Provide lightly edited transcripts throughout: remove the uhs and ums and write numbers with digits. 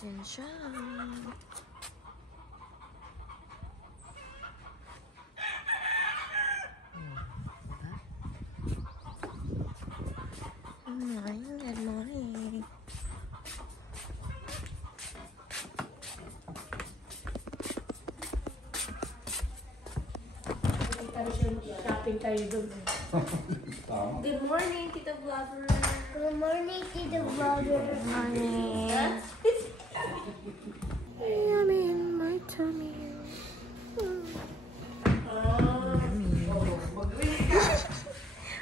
Pasensya. Good morning. Shopping tayo doon. Good morning, Tita Vlogger. Good morning, Tita Vlogger. Good morning. I'm in my tummy.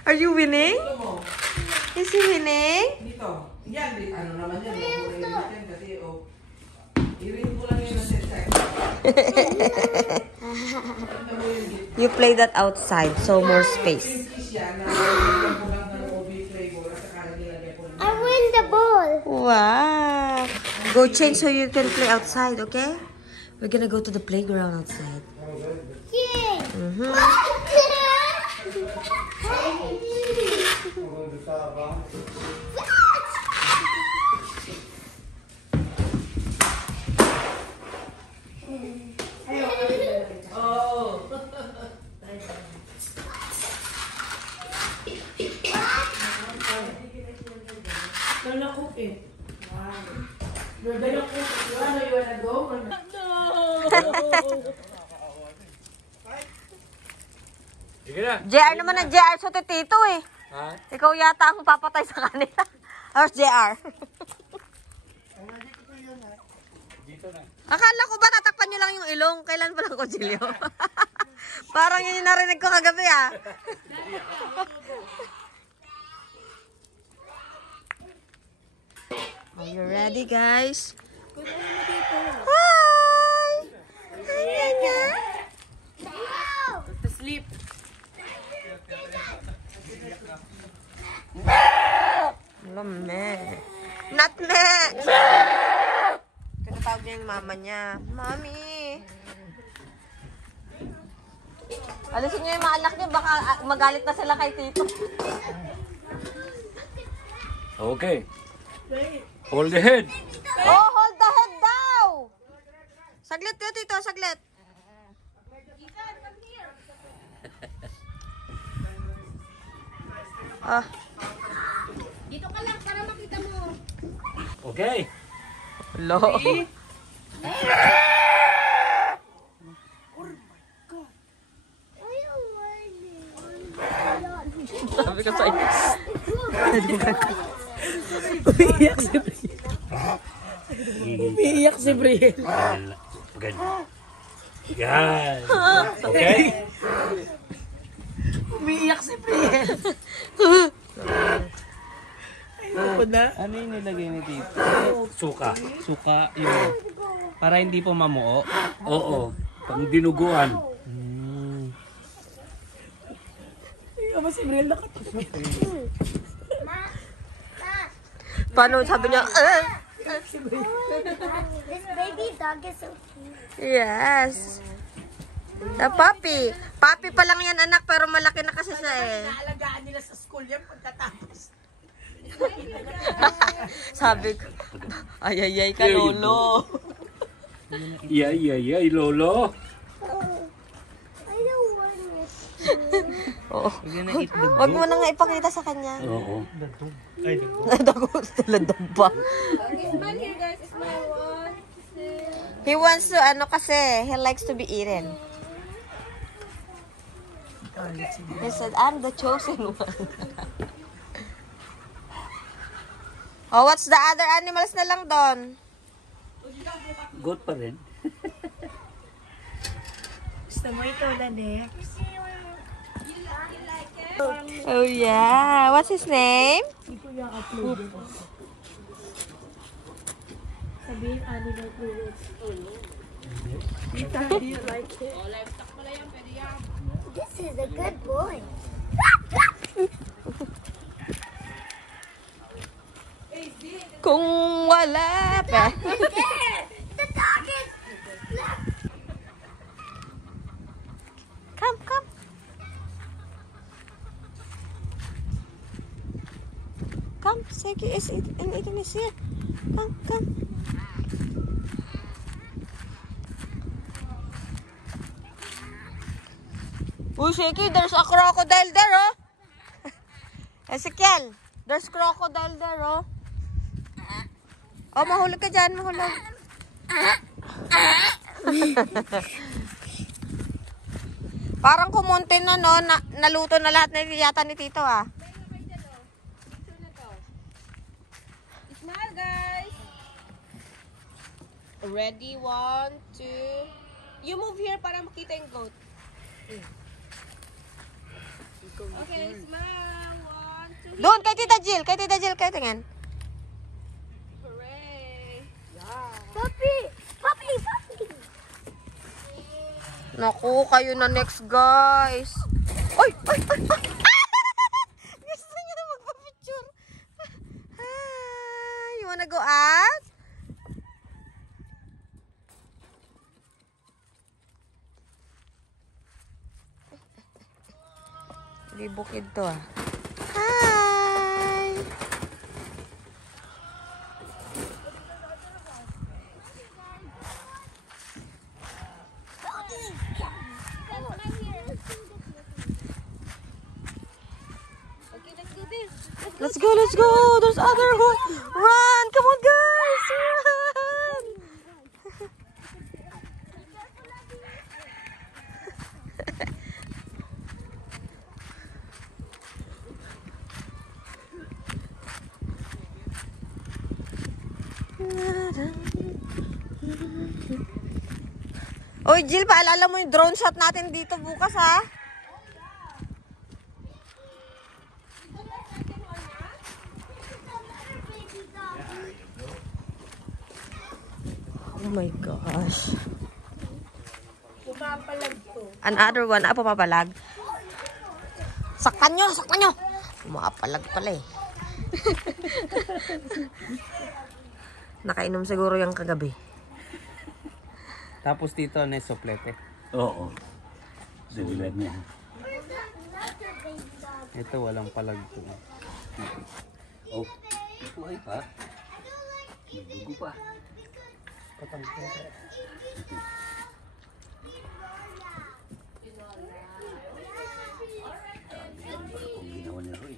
Are you winning? Is he winning? Dito. Yan, ano naman yan. Kasi, i-ring ko lang yun sa set. You play that outside, so more space. I win the ball. Wow. Go change so you can play outside, okay? We're gonna go to the playground outside. Yay. Dala cook eh. Wow. Dala cook. Ano, you wanna go? No! Sige na. JR naman ang JR sa tito eh. Ha? Ikaw yata ang papatay sa kanila. How's JR? Dito na. Akala ko ba tatakpan nyo lang yung ilong? Kailan pa lang kutsilyo? Parang yun yung narinig ko kagabi ah. Are you ready, guys? Hi! Hi, Nana! To sleep. Lame. Not me! Tinatawag niya yung mama niya. Mami! Alisin niyo yung mga anak niya, baka magalit na sila kay tito. Okay. Hold the head. Oh, hold the head daw! Saglit yun, tito, saglit. Ah, Dito ka lang para makita mo. Okay. lo. Sabi ko sa'yo. Umiiyak si Briel. Umiiyak si Briel. Good. Yan. Okay. Umiiyak si Briel. Ayoko na. Ano yung nilagay ni Tito? Suka. Suka, yun. Para hindi po mamuo. Oo. Pang dinuguan. Ayoko si Briel nakatabi. Paano sabi niya? This baby dog is so cute. Yes. The puppy. Puppy pa lang yan, anak, pero malaki na kasi siya eh. Naalagaan nila sa school yan pagkatapos. Sabi ko, ay ka, lolo. Yay, lolo. I don't want this. Oo. We're gonna eat the Huwag mo na nga ipakita sa kanya. Oo. Dagos taladog pa. Smile here, guys. Smile. 1, 2. He wants to, ano kasi, he likes to be eaten. He said, I'm the chosen one. Oh, what's the other animals na lang doon? Good pa rin. Gusto mo ito, Danek? Oh yeah. What's his name? Hindi ko yung upload ito. Sabihin, animal fluids. Tita, do you like it? This is a good boy. Kung wala pa. There! The dog is... Come. Come, Seki is in Indonesia. Come. Uy, Shaky, there's a crocodile there, oh. Ezekiel, there's crocodile there, oh. Oh, mahulog ka dyan, mahulog. Parang kumunti no, naluto na lahat na yata ni Tito, ah. Smile, guys. Ready, 1, 2. You move here para makita yung goat. Okay, smile. 1, 2. Doon, kay Tita Jill, kayo tingin. Hooray. Puppy! Puppy! Puppy! Naku, kayo na next, guys. Oy! Oy! Oy! Oy! Gusto niya na magpa-picture. Hi! You wanna go out? Hindi bukid to, ah. Hi! Okay, let's do this. Let's go, let's go! There's other one! Run! Come on, guys! Run! Oy, Jill, paalala mo yung drone shot natin dito bukas, ha? Oh my gosh. Pumapalag to. Another one. Ah, pumapalag. Saktan nyo, saktan nyo. Pumapalag pala eh. Nakainom siguro yung kagabi. Tapos dito na soplete. Oo. Sulat niya. Ito walang palag to. Oh, buhay pa. Dugo pa. Kung ginawa ni Roy.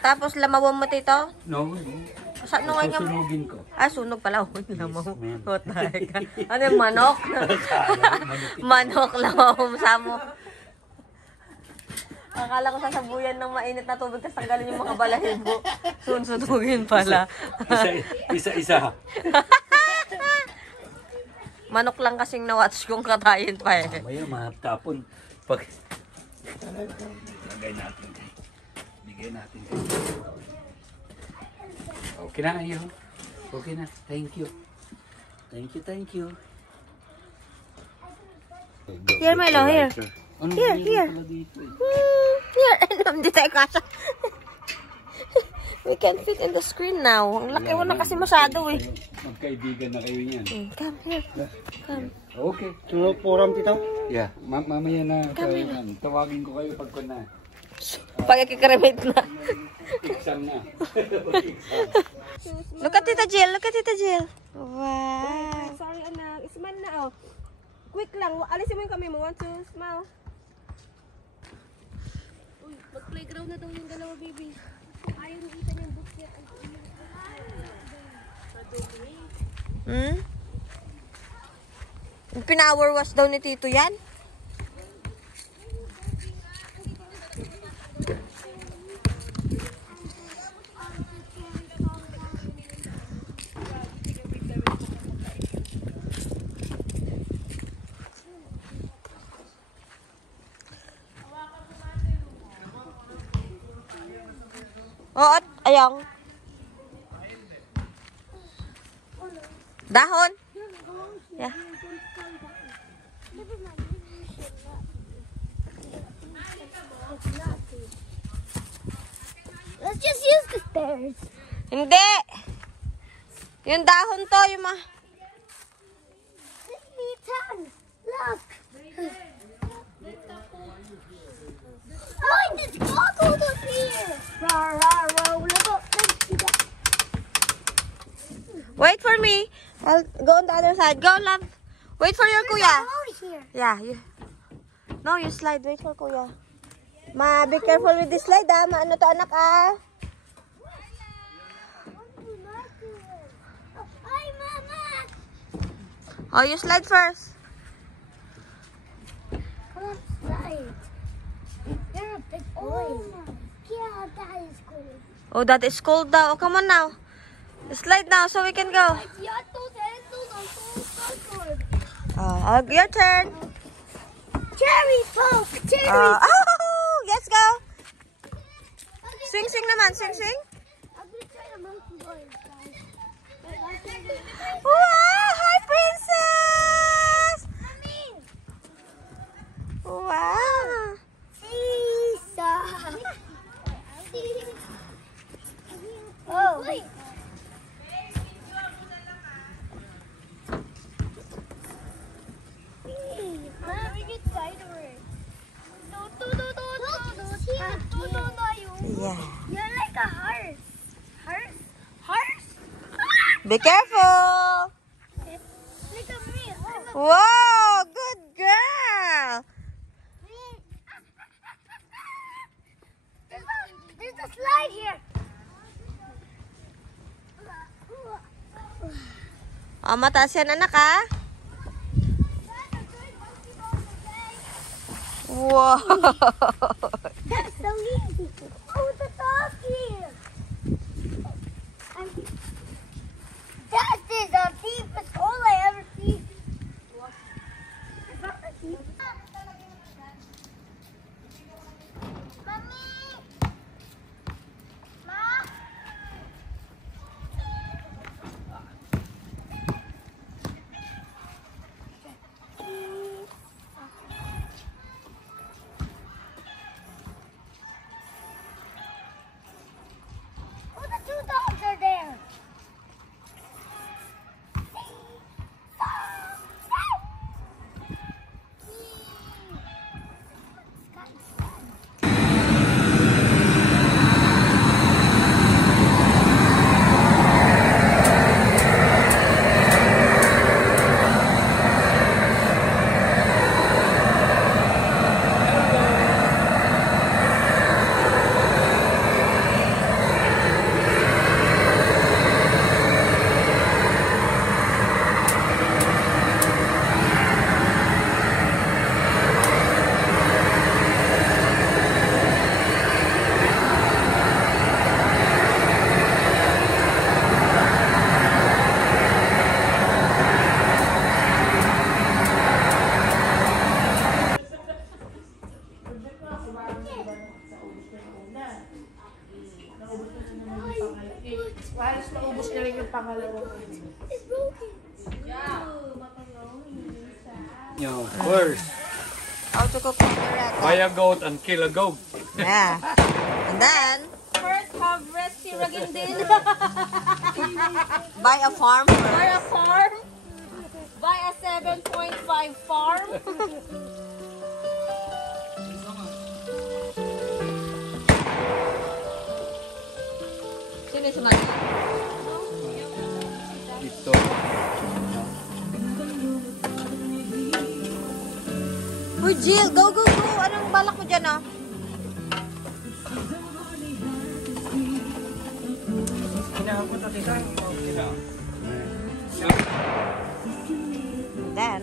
Tapos lamawan mo tito? No, Saan nung nga susunugin ko. Ah, sunog pala. Oh, lamaw. ma'am. What the heck? Ano yung manok? Manok, lamaw sa mo. Akala ko sasabuyan ng mainit na tubig kasi tanggalin yung mga balahibo. Sunugin pala. Isa-isa. Manok lang kasing na-watch kong katayin pa eh. Maya matapon. Pag... Lagay natin. Bigay natin. Okay na kayo. Okay na. Thank you. Thank you, thank you. Here, Milo, here. Ano Here, meron here. pala dito eh? Here, hindi tayo kasha. We can fit in the screen now. Ang laki mo na kasi masyado eh. Magkaibigan na kayo niyan. Come here. Come. Okay. Forum, Tito? Yeah, mamaya na kayo yan. Tawagin ko kayo pagka na. Pag ikikrimate na. Exam na. Look at Tita Jill. Look at Tita Jill. Wow. Sorry, anak. Smile na, oh. Quick lang. Alisin mo yung kamay mo. 1, 2, smile. Uy, mag-playground na daw yung dalawa, baby. Ayaw nakita niya yung books niya. Hmm? Pinower wash daw ni Tito yan? Oo, ayong. Dahon. Yeah. Let's just use the stairs. Hindi. Yung dahon to, yung This needs hand. Look. Oh, this goggles here. Rah, rah, rah. Look up. Wait for me. I'll go on the other side. Go, love. Wait for your kuya. Over here. Yeah, no, you slide. Wait for kuya. Ma, be careful with this slide, ah. Maano to, anak, ah. Hi, Mama. Oh, you slide first. Come on, slide. You're a big boy. Yeah, that is cool. Oh, that is cold daw. Oh, come on now. Slide now so we can go. Yeah, those handles are so good. Oh, your turn. Cherry Poke, cherry. Oh, let's go. Sing, sing naman. Sing, sing. I'm gonna try the monkey voice, guys. Wow, hi, princess. Mommy. Wow. Seesaw. Oh. Wait. Mom, we get sideways. Yeah. You're like a horse. Horse? Horse? Be careful. Look at me. Whoa, good girl. There's a slide here. Oh, mataas yan, anak, ah. Wow. That's so easy. Oh, the doggy. That is the deepest hole I ever seen. Mommy. Mom. Oh, the two dogs are there. Halos naubos na rin yung pangalawa. It's broken. Yo, first, How to cook the buy a goat and kill a goat. Yeah. And then, First, have rescue Ragindin. buy a farm Buy a first. farm. Buy a 7.5 farm. Sino yung sumagot? Ito. Uy, Jill, go, go, go. Anong balak mo dyan, ah? Then,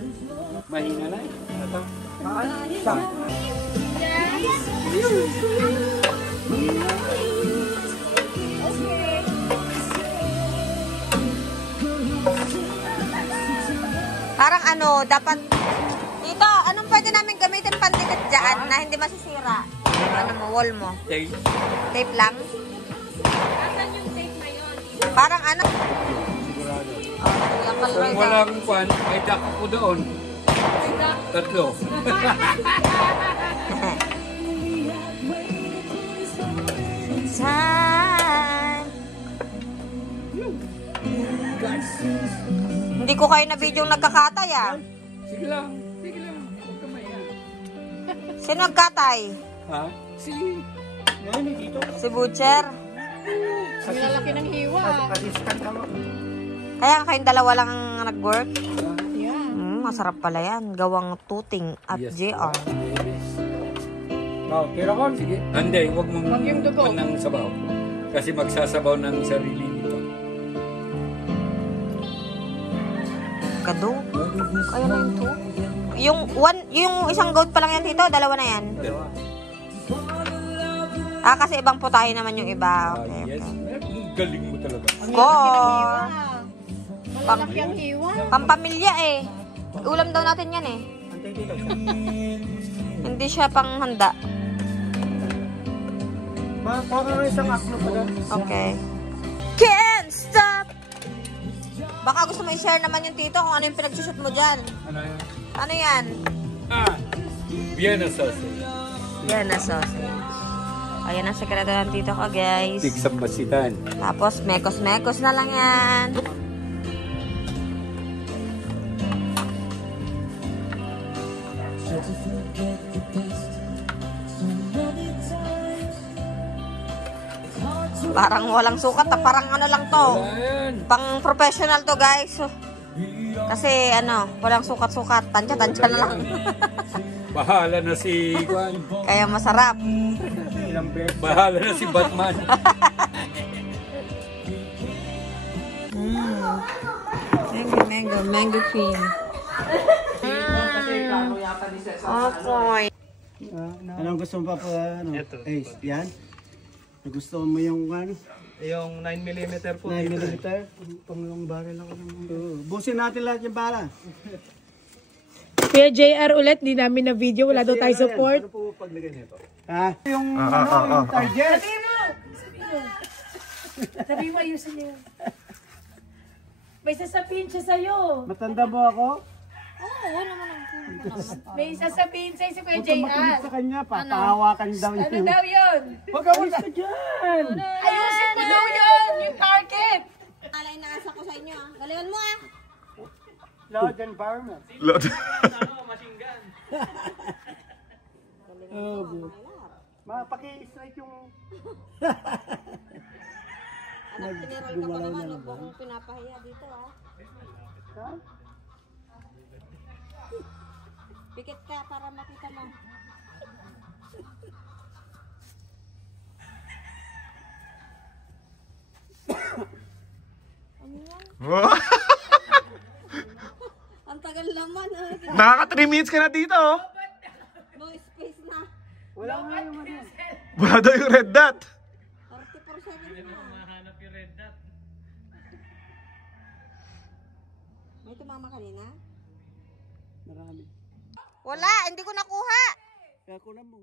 Mahina na eh. Ito. parang ano, dapat... Dito, anong pwede namin gamitin pandikit dyan na hindi masisira? Ano mo, wall mo? Tape. Tape lang? Asan yung tape na yun? Parang ano? Sigurado. Oh, yung Kung kalroy daw. walang kwan, may duck po doon. Tatlo. Time. Hindi ko kayo na video nagkakatay, ah. Sige lang. Sige lang. Huwag ka maiyak. Sino nagkatay? Ha? Si Butcher. Ang lalaki ng hiwa. Kaya kayong dalawa lang ang nag-work? Yeah. Masarap pala yan. Gawang tuting at JR. Sige. Hindi, huwag mong Wag yung dugo. ng sabaw. Kasi magsasabaw ng sarili nito. Kado. Kaya na yun to. Yung isang goat pa lang yan dito, dalawa na yan. Kasi ibang putahe naman yung iba. Okay, Yes. okay. Ang galing mo talaga. Score! Malaki ang hiwa. Pampamilya eh. Ulam daw natin yan eh. Hindi siya panghanda. Okay. Can't stop! Baka gusto mo i-share naman yung tito kung ano yung pinagsushoot mo dyan. Ano yan? Ano yan? Vienna sausage. Yan na sausage. Ayan ang sekreto ng tito ko, guys. Tiksang basitan. Tapos, mekos-mekos na lang yan. Parang walang sukat, parang ano lang to. Pang professional to, guys. Kasi walang sukat-sukat, tansya-tansya na lang. Bahala na si Juan. Kaya masarap. Bahala na si Batman. Mango cream. Okay. Anong gusto mo pa Ace, yan? Gusto mo yung Yung 9mm po. 9mm? Pangalong barrel ako. Busin natin lahat yung bala. Kuya JR ulit, di namin na video. Wala daw tayo support. Ano po paglagay nito? Yung yung target. Sabi mo, ayusin niyo. May sasabihin siya sa'yo. Matanda mo ako? May sasabihin sa'yo si Kuya Huwag kang makinig JR. sa kanya, papahawakan daw Ano yun. daw yun? Huwag ka ulit ka dyan! Ayusin mo daw yun! Yung target! Alay na asa ko sa inyo ah. Galiwan mo ah. Loud environment. Oh, boy. Paki-strike yung... Anak, tinirol ka pa naman. Huwag mo akong pinapahiya dito ah. Ha? Pikit ka para makita mo. Ang tagal naman ah. Nakaka 3 minutes ka na dito. No space na. Wala nga yung ano. Wala daw yung red dot. 34 seconds na. May tumama kanina? Marami. Wala, hindi ko nakuha. Kaya kunan mo.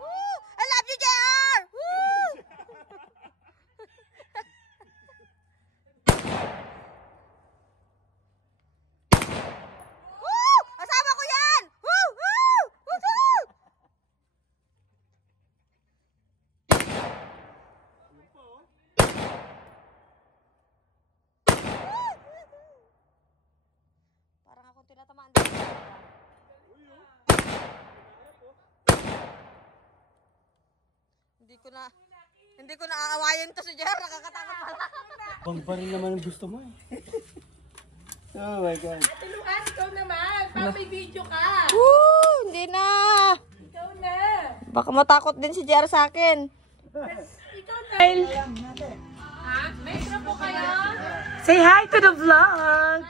Woo! I love you, JR! Woo! Woo! Kasama ko yan! Woo! Woo! Woo! Parang ako tinatamaan dito. Hindi ko na aawayin to si Jer, nakakatakot pala. Bang pa rin naman ang gusto mo eh. Oh my God. Luan, ikaw naman. Papi-video ka. Woo! Hindi na. Ikaw na. Baka matakot din si Jer sa akin. Ikaw na. Ha? May intro po kayo? Say hi to the vlog.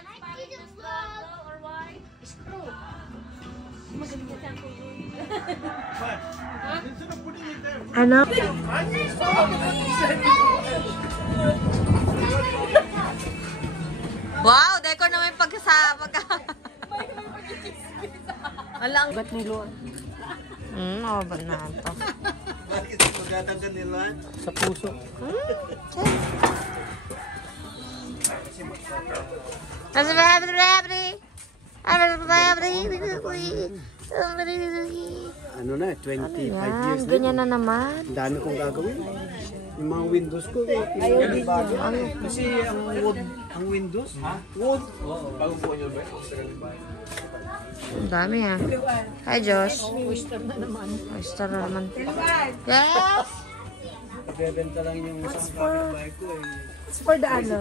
Ano? Wow, decor na may pagkasama ka. Alang. Ba't ni Luan? Ba na ito? Bakit magkatang kanila? Sa puso. Ano na, 25 years na. Ganyan na naman. Ang dami kong gagawin. Yung mga windows ko, ayaw din bago. Kasi ang wood, ang windows, wood. Ang dami ha. Hi, Josh. Oyster na naman. Oyster na naman. Yes! Ibebenta lang yung isang kapitbahay ko eh. It's for the ano.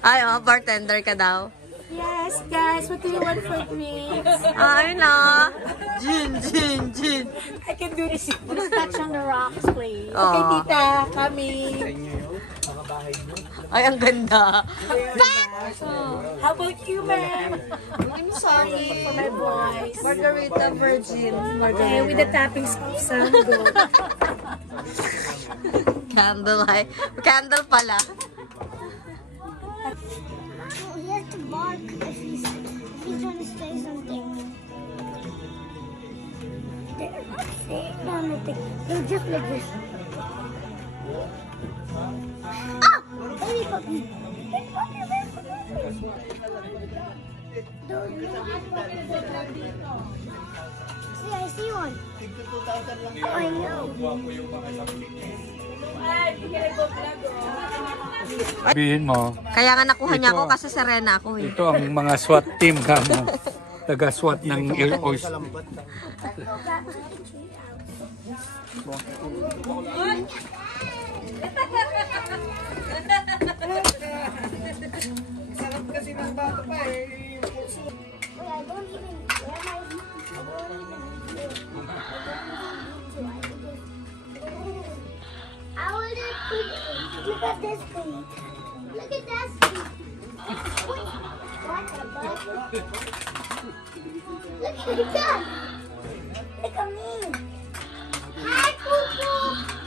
Ay, bartender ka daw. Yes, guys. What do you want for drinks? Ay na. Gin. I can do this. Let's touch on the rocks, please. Oh. Okay, tita. Kami. Ay, ang ganda. How about you, ma'am? I'm sorry for my voice. Margarita Virgin. Okay, with the toppings of sandal. Candle pala. He has to bark if he's trying to say something. They're not saying anything. They're just like this. Ah! Baby puppy. See, I see one. Oh, I know. Sabihin mo, Kaya nga nakuha niya ako kasi Serena ako eh. ito ang mga SWAT team kamo. Taga-SWAT ng Oyster. Sarap kasi ng bata pa eh. Wait, I don't even wear my. I don't even I want to look at this thing. Look at that thing. What the fuck? Look at that. Look at me. Hi, Poo Poo.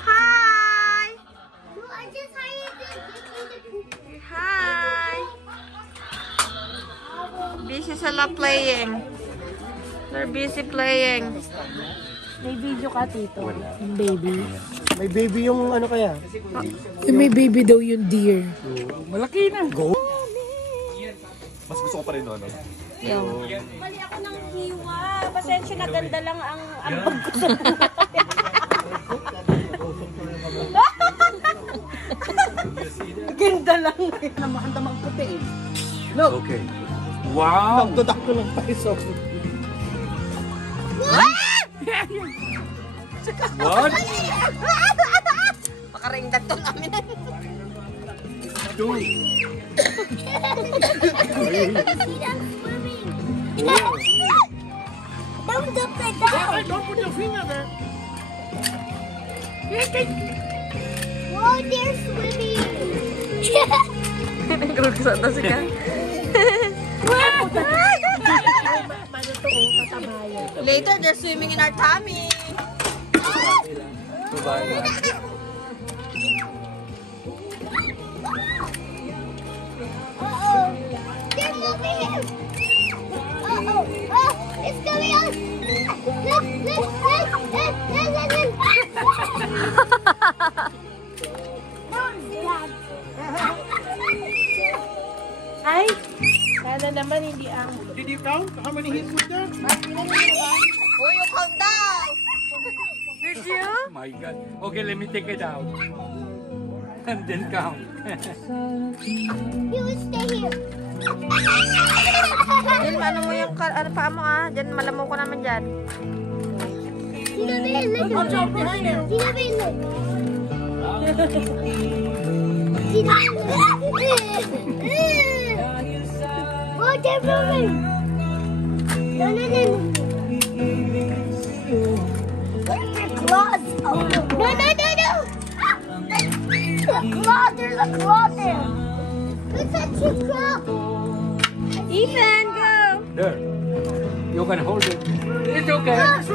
Hi! No, I just hired this. Hi! Busy sila playing. They're busy playing. May video ka, tito. Yung baby. May baby yung ano kaya? Yung may baby daw yung deer. Malaki na. Go. Mas gusto ko pa rin ano. Yung. Mali ako ng hiwa. Pasensya na ganda lang ang ambag ko. Ganda lang. Namakandamang puti eh. Okay. Wow! Nagdadak ko lang pa iso. What? Makaringdag to namin. Dude. That was upside down. Don't put your finger there. Whoa, they're swimming. Nagulugsan na si Kat. Later, they're swimming in our tummy. Uh-oh. They're moving. Uh-oh. Oh, it's coming out. Look. Ay! Sana naman hindi ang... Did you count? How many hits was there? Oh, you count down. Did you? Oh my God. Okay, let me take it out. And then count. You stay here. Diyan, ano mo yung paa mo ah. Diyan, malamo ko naman dyan. Tina May, look. Tina May, look. Tina Oh, they're moving. No. Where's their claws? Oh, no. There's a claw there. Look at your claw. Ethan, go! There. You can hold it. It's okay. It's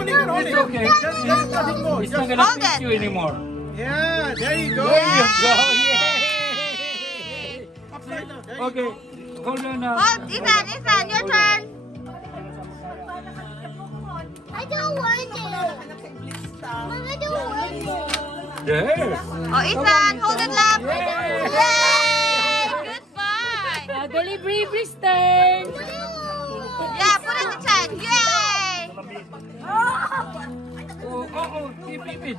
okay. It's not gonna Hold pinch it. you anymore. Yeah, there you go. There you go. Upside down. There you Okay. Hold on now. Hold, Ethan, your turn. I don't want it. Mom, I don't want it. There. Oh, Ethan, hold it lang. Yay! Goodbye. Dali, Bravery's turn. Yeah, put Keep it.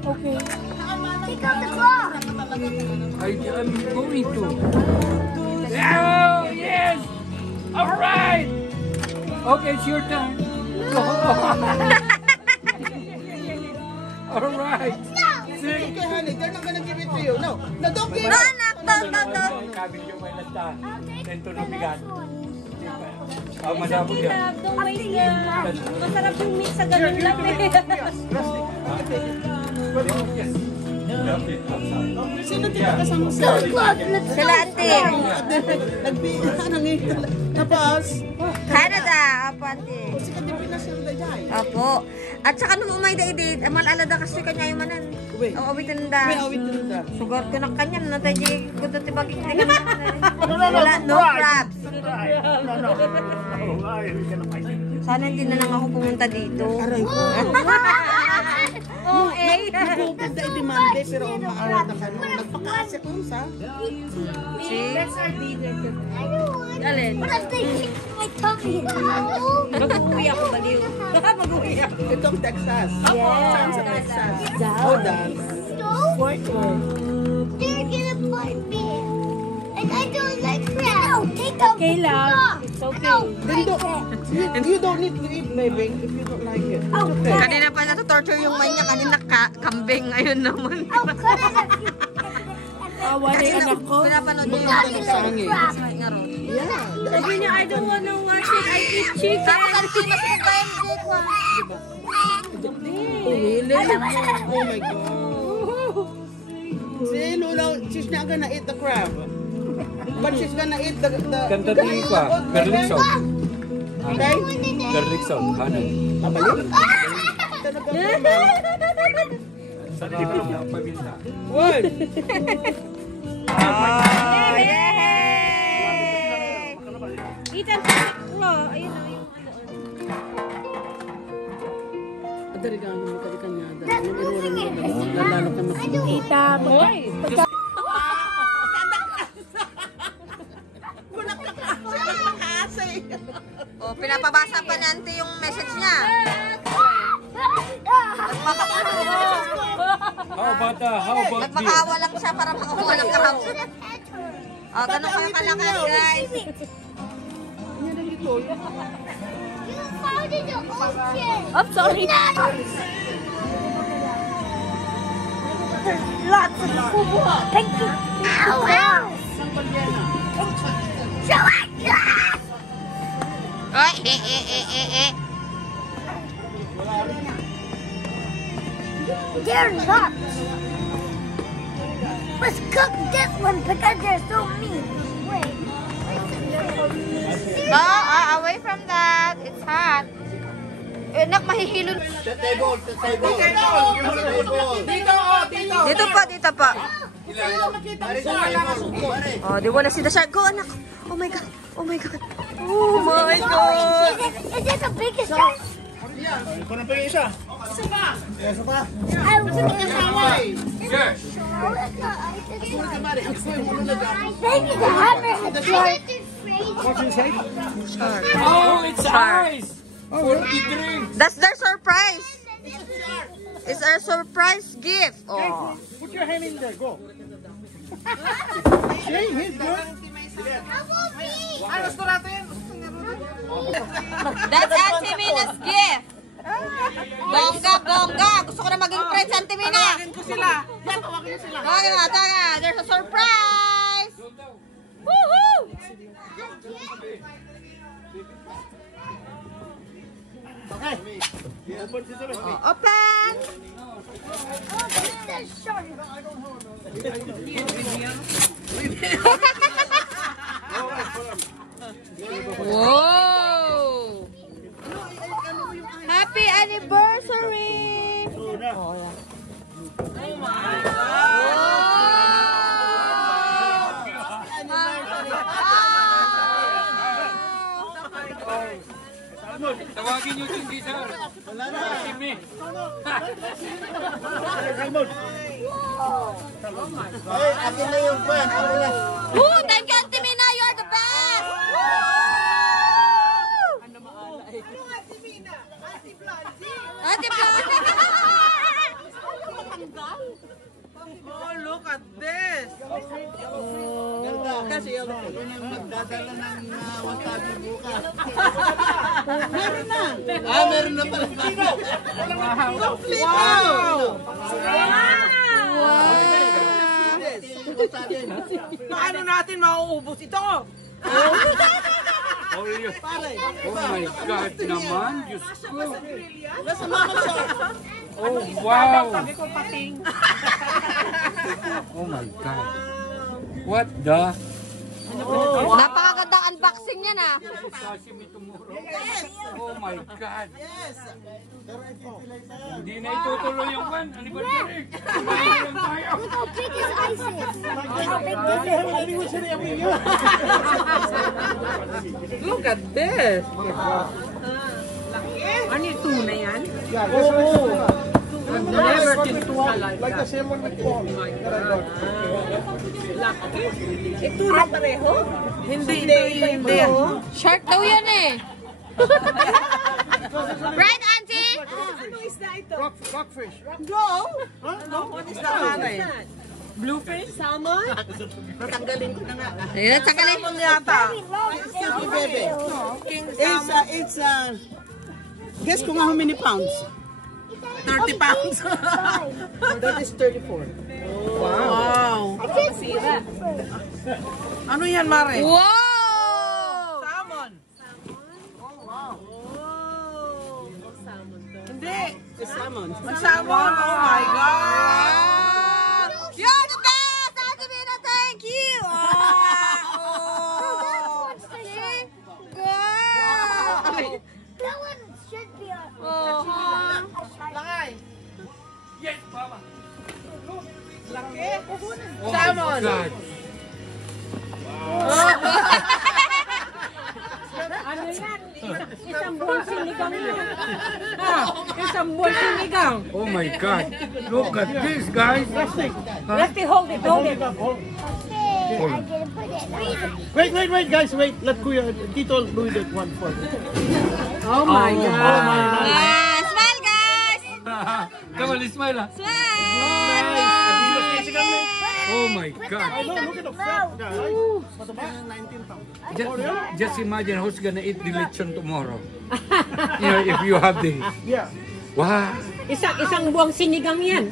Okay. Take out the claw. I'm going to. Oh, yes! All right! Okay, it's your turn. All right. Okay, honey, they're not gonna give it to you. No, don't give No, anak, no. Kabin yung may lasta. Tento na bigat. Madabog yan. Don't wait na. Masarap yung mix sa ganun lang eh. Sino tinakasama sa Sila ate. Tapos, Canada, apo ate. si Kadipinas yung dayay. Apo. At saka nung umay da edit, malalada kasi kanya yung manan. Uwi. Oo, awitin May da. awit na nila. Sugar ko na kanya, natay di ko dati bagay. Wala, no crabs. Sana hindi na lang ako pumunta dito. Aray ko. Oo, eh. Nagupit na i-demande pero umaalat na kano. Nagpakaasya ko sa. See? Alin? What if they kick my tummy? Mag-uwi ako, baliw. Mag-uwi ako. Itong Texas. Saan sa Texas? Down. Oh, Dan. Fort Worth. They're gonna bite me. And I don't like crab. No, take out Okay the lang. claw. It's okay. No, Then you don't need to eat, baby, if you don't like it. oh, It's okay. Kanina pa na-torture yung manya, kanina kambing, ngayon naman. oh, cut it up. Awa na yung anak ko. Pinapanood niyo Not yung even Sangin. crab. nga ron. Yeah. Sabi niya, I don't wanna watch it. I eat chicken. Tapos ang timas ko kayo, hindi ko. Oh, really? Oh my God. See, Lula, she's not gonna eat the crab. But she's gonna eat the Kanta tingin ko garlic sauce. Okay? Garlic sauce. Hanan. Abalik? Talaga naman. Sarap ng pabinta. What? Yay! Ethan, claw. Ayun na yung ano. Adarigan mo ka kanya. Yung irura mo lalalo ka mas. Tita, boy. O, pinapabasa pa ni auntie yung message niya. How about this? Nagmakaawa lang siya para makakuha ng kahap. O, ganun kayo kalakas, guys. You found in the ocean. Oh, sorry. Lots of food. Thank you. Ow, ow. Show it. Oy, They're nuts. Let's cook this one because they're so mean. Wait. No, away from that. It's hot. Nak, mahihilo. Dito pa. Oh, di wala si the shark. Go, anak. Oh my God. Oh my God. Oh my God. Is this the biggest shark? I was in Yes. Maybe the hammerhead shark. Oh, it's ice. For the drink. That's their surprise. It's our surprise gift. Oh. Put your hand in there, go. Shane, he's good. That's Auntie Mina's gift. Bongga. Gusto ko na maging friends, Auntie Mina. Tawagin ko sila. There's a surprise. Woohoo! Oh, open. Oh, there's the shark. Whoa! Happy anniversary! Oh, yeah. Tawagin niyo si Cesar. Si me. Woo! Thank you, Auntie Mina. You're the best! Woo! Magdadala ng wasabi bukas. Meron na. Meron na pala. Paano natin mauubos ito? Oh my God naman. Diyos ko. Oh, wow. Oh my God. What the? Napakagandang unboxing yan ah. Sashimi tomorrow. Oh my God. Hindi na itutuloy yung one. Anniversary. Anniversary tayo. How big is ISIS? How big is it? Look at this. Ano yung tuna yan? I've never seen tuna like that. Oh my God. Ito na pareho? Hindi. Shark daw yan eh. Right, Auntie? Ano isda ito? Rockfish. What is that? Bluefish? Salmon? Natanggalin ko na nga. Ayun, sakalin. Salmon yata. Bebe. King It's guess kung how many pounds? 30 pounds. That is 34. Wow. Ano yan, Mare? Wow! Salmon. Hindi. It's salmon. Salmon. Oh my God. You're the best! Auntie Mina, thank you! That one should be a Yes, Mama. Salmon. God. Ano yan? Isang buwan sinigang yan. Isang buwan sinigang. Oh my God. Look at this, guys. Let's hold it. Okay, I didn't put it. Wait, guys, wait. Let Kuya, Tito do that one first. Oh my God. Smile, guys! Come on, smile. Ah. Smile! Oh my God. Look at the fat guy. For the box, 19 pounds. Just imagine who's gonna eat the lechon tomorrow. You know, if you have the... Yeah. Wow. Isang buwang sinigang yan.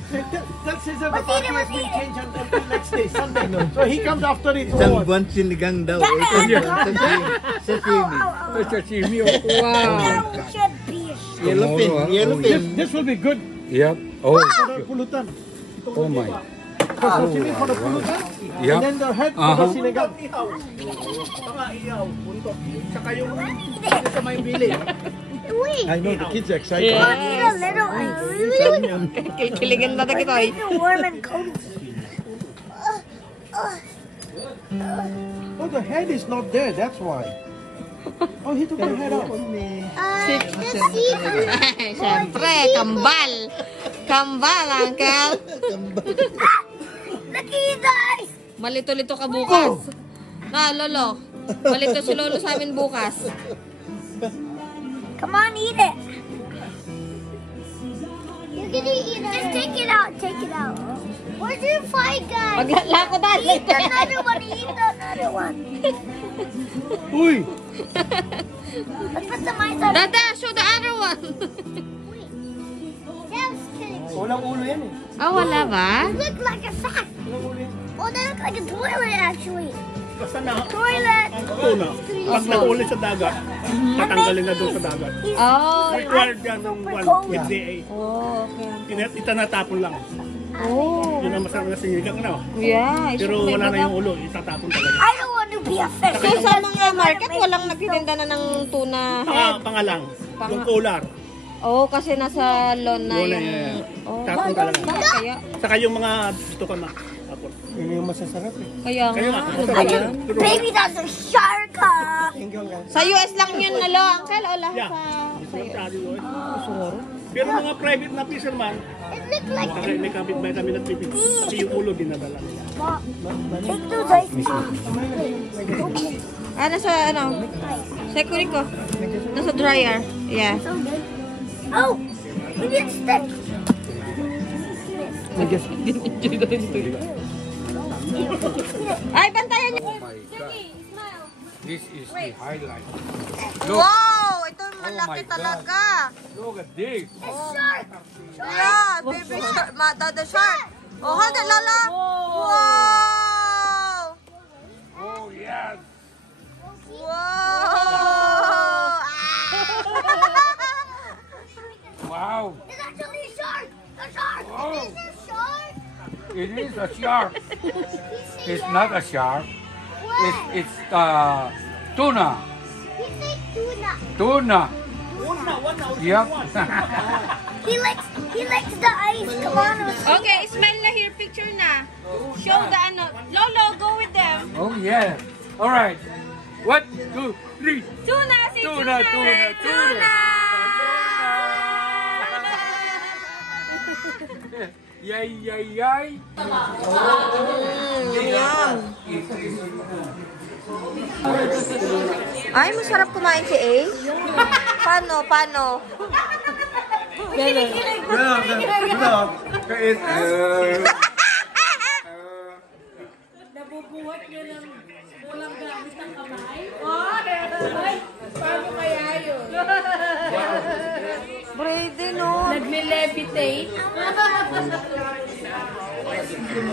That says that the party has been changed until next day, Sunday. So he comes after it. Isang buwan sinigang daw. Sashimi. Sashimi. Wow. That should be a Yellowfin. This will be good Yep. Oh. for the pulutan. Oh my. Sashimi for the pulutan. Yep. And then the head for the sinigang. Mga iyaw, buntot. Tsaka yung sa may bili. Wait, I know the kids are excited. I need a little. Kikiligan na kita eh. It's warm and cozy. Oh, the head is not there. That's why. Oh, he took the head out. The seafood. Siyempre, kambal. Kambal, uncle. Look at you guys. Malito-lito ka bukas. Na, lolo. Malito si lolo sa amin bukas. Come on, eat it. You're gonna eat it. Just take it out. Take it out. Where's your fight, guys? Maglako dahil. Eat another one. Eat another one. Uy! Let's put some ice on it. Dada, show the other one. That's kidding. Walang ulo yan eh. Ah, wala ba? Look like a sack. Oh, they look like a toilet, actually. Basta na, Toilet. tuna. Pag nahuli sa dagat, tatanggalin na doon sa dagat. Oh. Required yan ng one FDA. Oh, okay. Itanatapon lang. Oh. Yun ang masarap na sinigang na. Yeah. Pero wala na yung ulo, itatapon talaga. I don't want to be a fish. So, sa mga market, walang nagtitinda na ng tuna head. Pangalang, yung polar. Oo, kasi nasa lawn na Lawn na yung... yan. Oh, Tapon talaga. bakit kaya? Saka yung mga dito ka na. Tapon. Yun yung masasarap eh. Kaya Kaya nga, nga, ano ba yan? Baby, that's a shark. Sa US lang yun, nalo, uncle, o lahat Yeah. sa... Yung sa atin yun. Pero mga private na fisherman, It looked like may kapit may kami na tripid. Kasi yung ulo dinadala nila. take those ice cream. Ah, nasa ano? Sa ko. Nasa dryer. Yeah. So good. Oh, we didn't stick. Ay, bantayan niyo! Oh my God. This is the highlight. Wow! Ito Oh malaki my God. talaga. Look at this. Yeah, baby shark. The shark. Oh, hold it, Lola. Wow! Oh yes. Wow! Wow. It's actually a shark. A shark. Oh. Is it a shark? It is a shark. It's not a shark. What? It's tuna. He said tuna. Tuna. Yep. He likes the ice. Come on. Okay, smile na here. Picture na. Show the ano. Lolo, go with them. Oh yeah. All right. 1, 2, 3. Tuna, si Tuna, tuna, tuna. Yay, yay, yay. Yum. Ay, masarap kumain si A. Paano? Nabubuhat niya ng walang gamit ng kamay. Paano kaya yun? Brady, no? Nagle-levitate.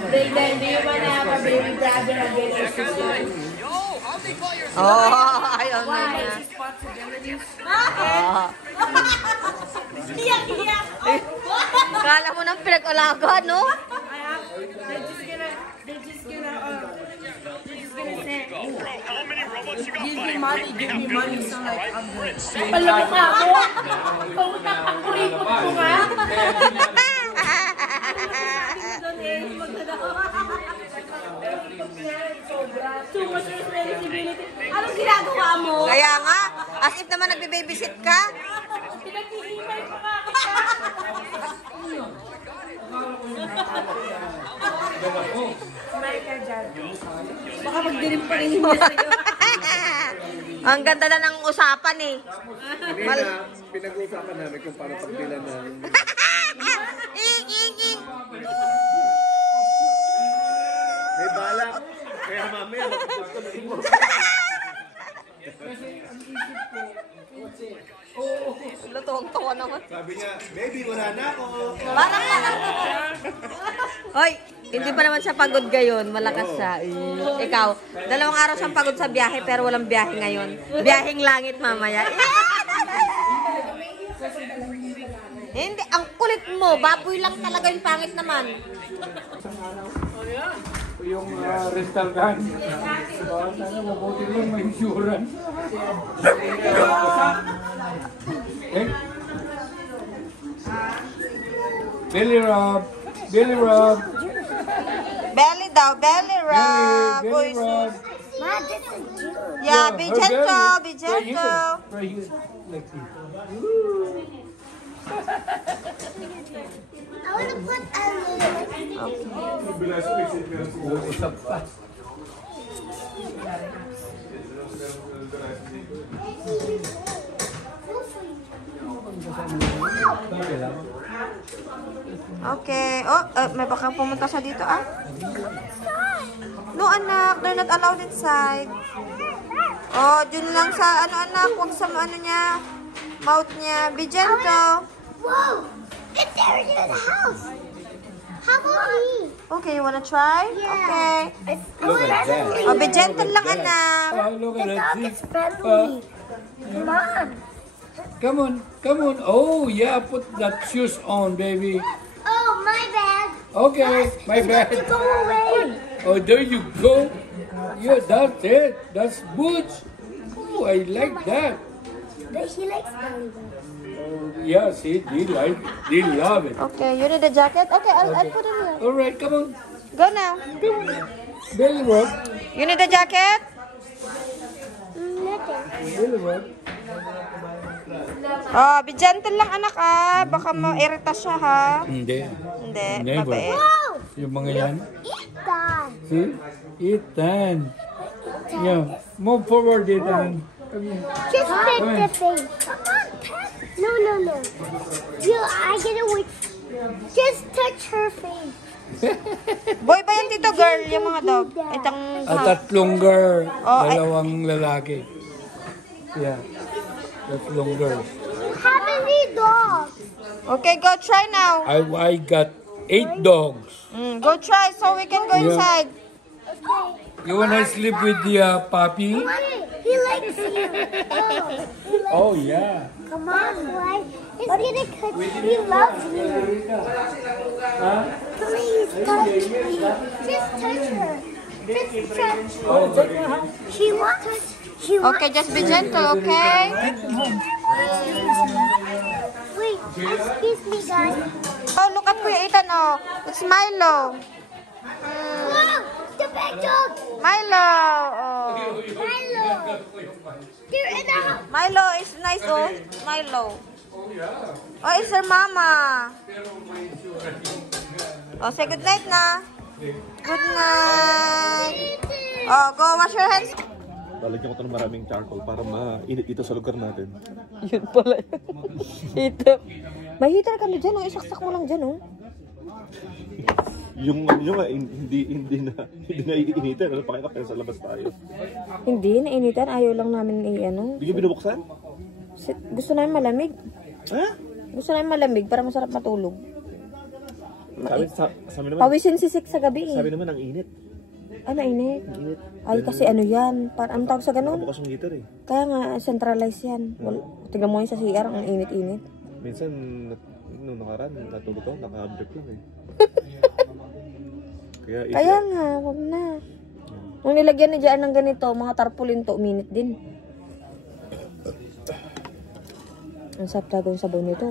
Then, do you wanna have a baby brother again or sister? Oh, ayaw na Why? niya. Responsibilities. Kala mo nang pinag-alaga, no? They're just gonna say, give me money, so like, paloko ka ako? Pautang ang kuripot ko nga? Too much responsibility. Anong ginagawa mo? Kaya nga, as if naman nagbe-babysit ka. Pinag-iimay pa nga Smile ka dyan. Baka magdilim pa rin niya sa'yo. Ang ganda na ng usapan eh. Pinag-uusapan namin kung paano pagbilan ng... Ing. May balak. Kaya mamaya, matutusto na mo. Lutuang-tuwa naman. Sabi niya, baby, wala na ako. Parang Hoy, hindi pa naman siya pagod ngayon. Malakas siya. Ikaw, 2 araw siyang pagod sa biyahe pero walang biyahe ngayon. Biyaheng langit mamaya. Hindi, ang kulit mo. Baboy lang talaga yung pangit naman. Yung rental van. Sana mabuti lang may insurance. Okay. Belly rub. Belly rub. Belly daw, belly rub. Belly rub. Mom, this is June. Yeah, be her gentle, belly. be Right here. gentle. Right here. Like this. I want to put a little. Usap pa. Okay. Oh, may baka pumunta siya dito ah. No anak, they're not allowed inside. Oh, dun lang sa ano anak, huwag sa ano niya, mouth niya. Be gentle. Whoa! It's there near the house. How about me? Okay, you wanna try? Okay. Look at that. Oh, be gentle lang anak. Oh, look at that. It's friendly. Mom. Come on, come on. Oh, yeah, put that shoes on, baby. Oh, my bad. Okay, my bad. Go away. Oh, there you go. Yeah, that's it. That's boots. Oh, I like that. He likes volleyball. Oh, yeah, see, they love it. Okay, you need a jacket? Okay, I'll put it here. All right, come on. Go now. Belly rub. You need a jacket? Belly rub. Oh, be gentle lang anak ah. Baka ma-irita siya ha. Hindi. Hindi, Never. mabait. Yung mga yan. Ethan. See? Ethan. Yeah. Move forward, Ethan. Come here. Just pick the face. No. You, I get it with. Just touch her face. Boy ba yan dito, girl? Yung mga dog? Itang... Tatlong girl, Oh, ay- dalawang lalaki. Yeah. Tatlong girls. How many dogs? Okay, go try now. I got 8 dogs. Go try so we can go Yeah. inside. You wanna sleep with the puppy? He likes you. Oh yeah. Come on, boy. He's gonna catch you. He loves you. Please touch me. Just touch her. Just touch her. She wants. She wants. Okay, just be gentle, okay? Wait, excuse me, guys. Oh, look at Kuya Ethan, oh. It's Milo. Whoa, the big dog. Milo. Oh. Milo. They're in the house. Milo is nice, oh. Milo. Oh, it's her mama. Oh, say good night na. Good night. Oh, go wash your hands. Lalagyan ko ito ng maraming charcoal para mainit dito sa lugar natin. Yun pala. Ito. May heater kami dyan, oh. Isaksak mo lang dyan, oh. Yung nga, hindi na iinitin. Ano pa kaya sa labas tayo? Hindi, nainitan. Ayaw lang namin i-ano. Hindi nyo binubuksan? Gusto namin malamig. Ha? Gusto namin malamig para masarap matulog. Sabi naman, Pawisin si Sik sa gabi, eh. sabi naman ang init. Ah, mainit. Ang init. Ay, kasi ano yan. Anong tawag sa ganun? Bukas yung heater eh. Kaya nga, centralized yan. Tignan mo yun sa CR, ang init-init. Minsan, nung nakaraan, natulog ako, naka-break lang eh. Kaya nga, wag na. Nung nilagyan ni Diyan ng ganito, mga tarpaulin to, minute din. Ang sarap talaga yung sabaw nito.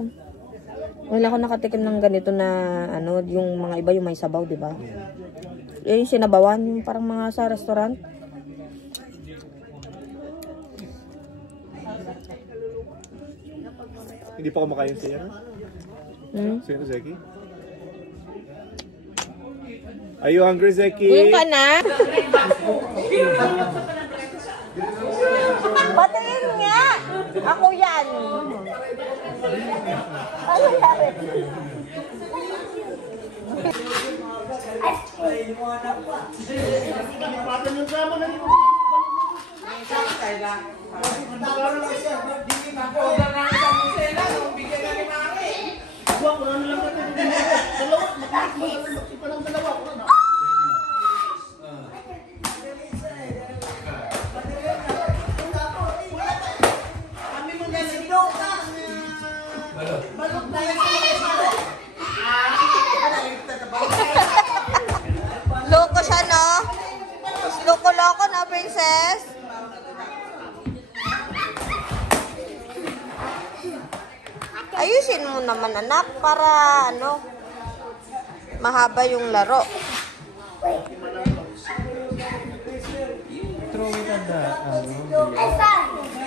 Wala ako nakatikim ng ganito na, ano, yung mga iba yung may sabaw, di ba? Yung sinabawan, yung parang mga sa restaurant. Hindi pa kumakain siya, no? Sino, Zeki? Are you hungry, Zeki? Yung ka na? Patingin nga! Ako yan! Ano yan? Loko siya, no? Loko-loko na, princess. Ayusin mo naman, anak, para, ano, mahaba yung laro. Throw it at the, It's fine.